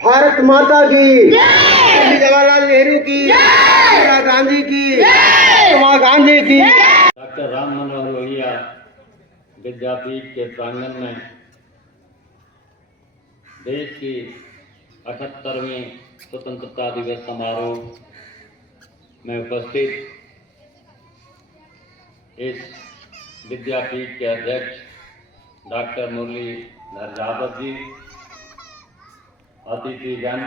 भारत माता की, जवाहरलाल नेहरू की, इंदिरा गांधी की, महात्मा गांधी की। डॉक्टर राम मनोहर लोहिया विद्यापीठ के प्रांगण में देश की 78वीं स्वतंत्रता दिवस समारोह में उपस्थित इस विद्यापीठ के अध्यक्ष डॉक्टर मुरलीधर यादव जी, अतिथिगण,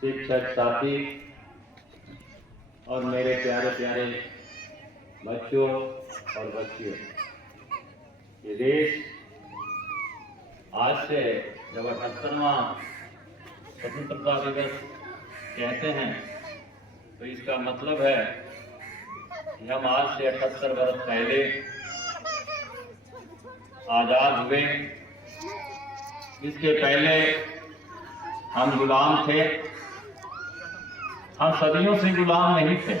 शिक्षक साथी और मेरे प्यारे प्यारे बच्चों और बच्चियों, ये देश आज से जब 78वां स्वतंत्रता दिवस कहते हैं तो इसका मतलब है कि हम आज से 78 वर्ष पहले आज़ाद हुए। इसके पहले हम गुलाम थे, हम सदियों से गुलाम नहीं थे।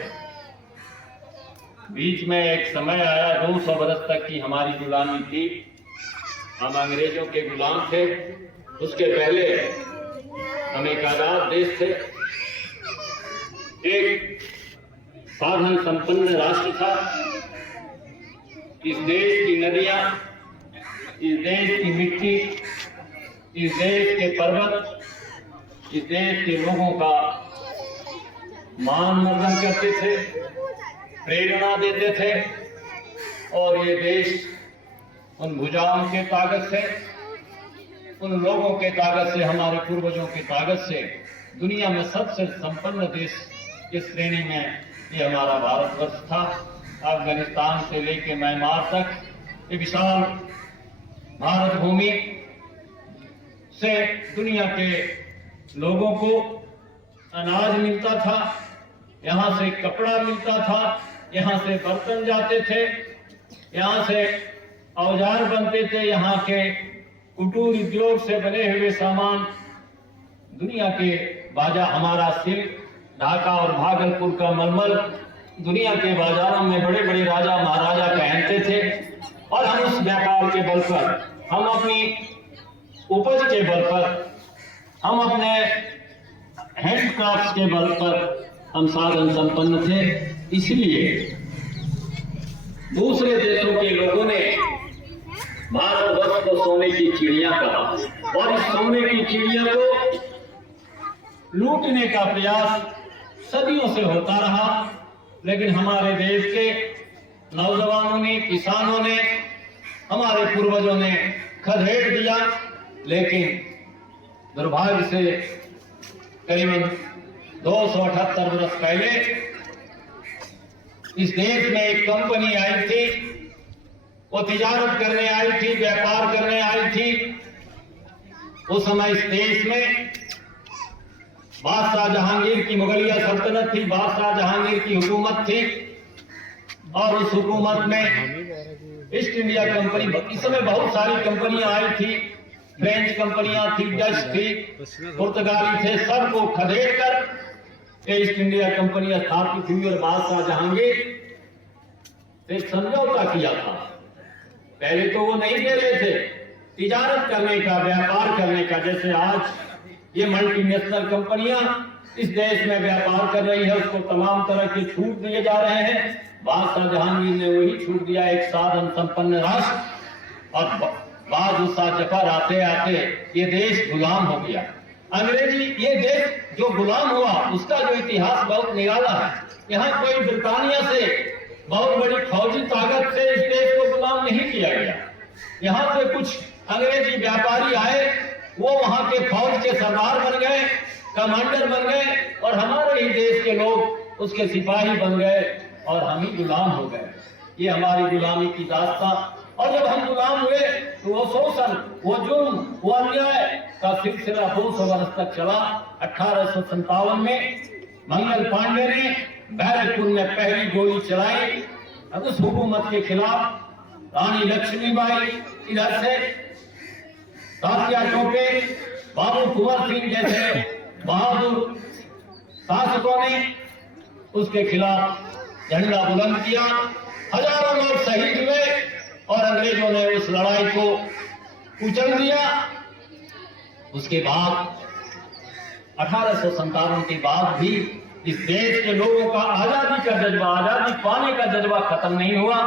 बीच में एक समय आया 200 वर्ष तक की हमारी गुलामी थी, हम अंग्रेजों के गुलाम थे। उसके पहले हम एक आजाद देश थे, एक साधन संपन्न राष्ट्र था। इस देश की नदियां, इस देश की मिट्टी, इस देश के पर्वत, इस देश के लोगों का मान मर्दन करते थे, प्रेरणा देते थे। और ये देश उन भुजाओं के ताकत से, उन लोगों के ताकत से, हमारे पूर्वजों की ताकत से दुनिया में सबसे संपन्न देश की श्रेणी में ये हमारा भारतवर्ष था। अफगानिस्तान से लेकर म्यांमार तक ये विशाल भारत भूमि से दुनिया के लोगों को अनाज मिलता था, यहाँ से कपड़ा मिलता था, यहाँ से बर्तन जाते थे, यहाँ से औजार बनते थे, यहाँ के कुटीर उद्योग से बने हुए सामान दुनिया के बाजार, हमारा सिल्क, ढाका और भागलपुर का मलमल दुनिया के बाजारों में बड़े बड़े राजा महाराजा पहनते थे। और हम उस व्यापार के बल पर, हम अपनी उपज के बल पर, हम अपने हैंडक्राफ्ट के बल पर हम साधन संपन्न थे। इसलिए दूसरे देशों के लोगों ने भारतवर्ष को सोने की चिड़िया कहा और इस सोने की चिड़िया को लूटने का प्रयास सदियों से होता रहा। लेकिन हमारे देश के नौजवानों ने, किसानों ने, हमारे पूर्वजों ने खदेड़ दिया। लेकिन दुर्भाग्य से करीबन 278 वर्ष पहले इस देश में एक कंपनी आई थी, वो तिजारत करने आई थी, व्यापार करने आई थी। उस समय इस देश में बादशाह जहांगीर की मुगलिया सल्तनत थी, बादशाह जहांगीर की हुकूमत थी। और उस हुकूमत में ईस्ट इंडिया कंपनी, इस समय बहुत सारी कंपनियां आई थी, फ्रेंच कंपनियां थी, डच थी, पुर्तगाली थे, सबको खदेड़ कर ईस्ट इंडिया कंपनी स्थापित हुई और बादशाह जहांगीर से समझौता किया था। पहले तो वो नहीं दे रहे थे तिजारत करने का, व्यापार करने का। जैसे आज ये मल्टीनेशनल कंपनियां इस देश में व्यापार कर रही है, उसको तमाम तरह के छूट दिए जा रहे हैं। बादशाह जहांगीर ने वही छूट दिया, एक साधन संपन्न राष्ट्र, और बादशाह जफर आते आते ये देश गुलाम हो गया। अंग्रेजी ये देश जो गुलाम हुआ उसका जो इतिहास बहुत निराला है। यहाँ कोई ब्रिटानिया से बहुत बड़ी फौजी ताकत से इस देश को गुलाम नहीं किया गया। यहाँ से कुछ अंग्रेजी व्यापारी आए, वो वहां के फौज के सरदार बन गए, कमांडर बन गए, और हमारे ही देश के लोग उसके सिपाही बन गए और हम ही गुलाम हो गए। ये हमारी गुलामी की दास्तां। और जब हम गुलाम हुए तो वो शोषण, वो जुर्म, वो अन्याय का सिलसिला 200 वर्ष तक चला। 1857 में मंगल पांडे ने बैरकपुर में पहली गोली चलाई उस हुकूमत के खिलाफ। रानी लक्ष्मीबाई इधर से, तात्या टोपे, बाबू कुंवर सिंह जैसे बहादुर शासकों ने उसके खिलाफ झंडा बुलंद किया। हजारों लोग शहीद हुए और अंग्रेजों ने उस लड़ाई को कुचल दिया। उसके बाद 1857 के बाद भी इस देश के लोगों का आजादी का जज्बा, आजादी पाने का जज्बा खत्म नहीं हुआ।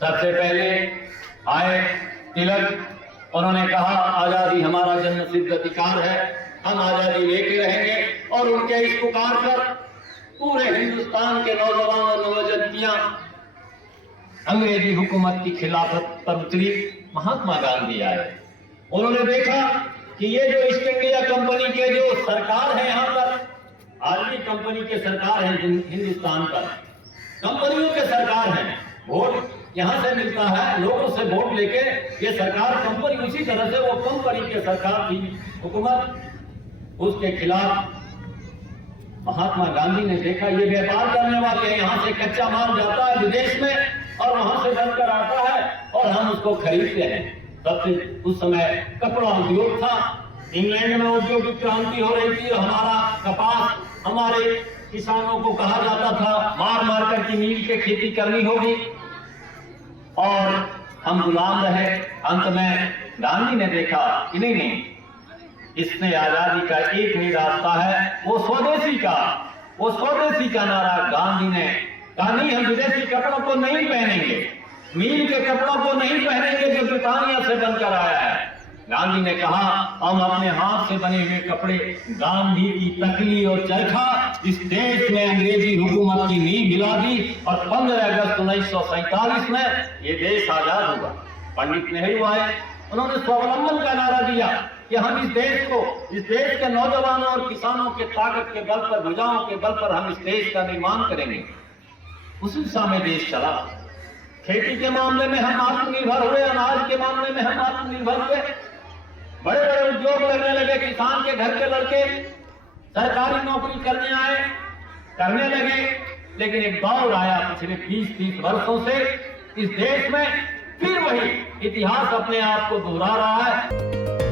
सबसे पहले आए तिलक, उन्होंने कहा आजादी हमारा जन्मसिद्ध अधिकार है, हम आजादी लेके रहेंगे। और उनके इस पुकार पर पूरे हिंदुस्तान के नौजवान और नवजवानियां अंग्रेजी हुकूमत की खिलाफत पर उतरी। महात्मा गांधी आए, उन्होंने देखा कि ये जो ईस्ट इंडिया कंपनी के जो सरकार है, यहाँ पर आज भी कंपनी के सरकार है हिंदुस्तान पर, कंपनियों के सरकार है, वोट यहाँ से मिलता है, लोगों से वोट लेके ये सरकार कंपनी, उसी तरह से वो कंपनी के सरकार थी हुकूमत, उसके खिलाफ महात्मा गांधी ने देखा ये व्यापार करने वाले, यहाँ से कच्चा माल जाता है विदेश में और वहां से बनकर आता है और हम उसको खरीदते हैं। सबसे उस समय कपड़ा उद्योग था, इंग्लैंड में औद्योगिक क्रांति हो रही थी। हमारा कपास, हमारे किसानों को कहा जाता था मार मार कर की नील के खेती करनी होगी, और हम गुलाम रहे। अंत में गांधी ने देखा कि नहीं, इसमें आजादी का एक ही रास्ता है, वो स्वदेशी का नारा गांधी ने कहा, नहीं हम विदेशी कपड़ों को नहीं पहनेंगे, मील के कपड़ों को नहीं पहनेंगे जो ब्रिटानिया से बनकर आया है। गांधी ने कहा हम अपने हाथ से बने हुए कपड़े, गांधी की तकली और चरखा इस देश में अंग्रेजी हुकूमत की नींव मिला दी और 15 अगस्त 1947 में ये देश आजाद हुआ। पंडित नेहरू आए, उन्होंने स्वावलंबन का नारा दिया कि हम इस देश के नौजवानों और किसानों के ताकत के बल पर, भुजाओं के बल पर हम इस देश का निर्माण करेंगे। उसी दिशा में देश चला। खेती के मामले में हम आत्मनिर्भर हुए, अनाज के मामले में हम आत्मनिर्भर हुए, बड़े बड़े उद्योग लगने लगे, किसान के घर के लड़के सरकारी नौकरी करने लगे। लेकिन एक दौर आया पिछले 20-30 वर्षों से इस देश में, फिर वही इतिहास अपने आप को दोहरा रहा है।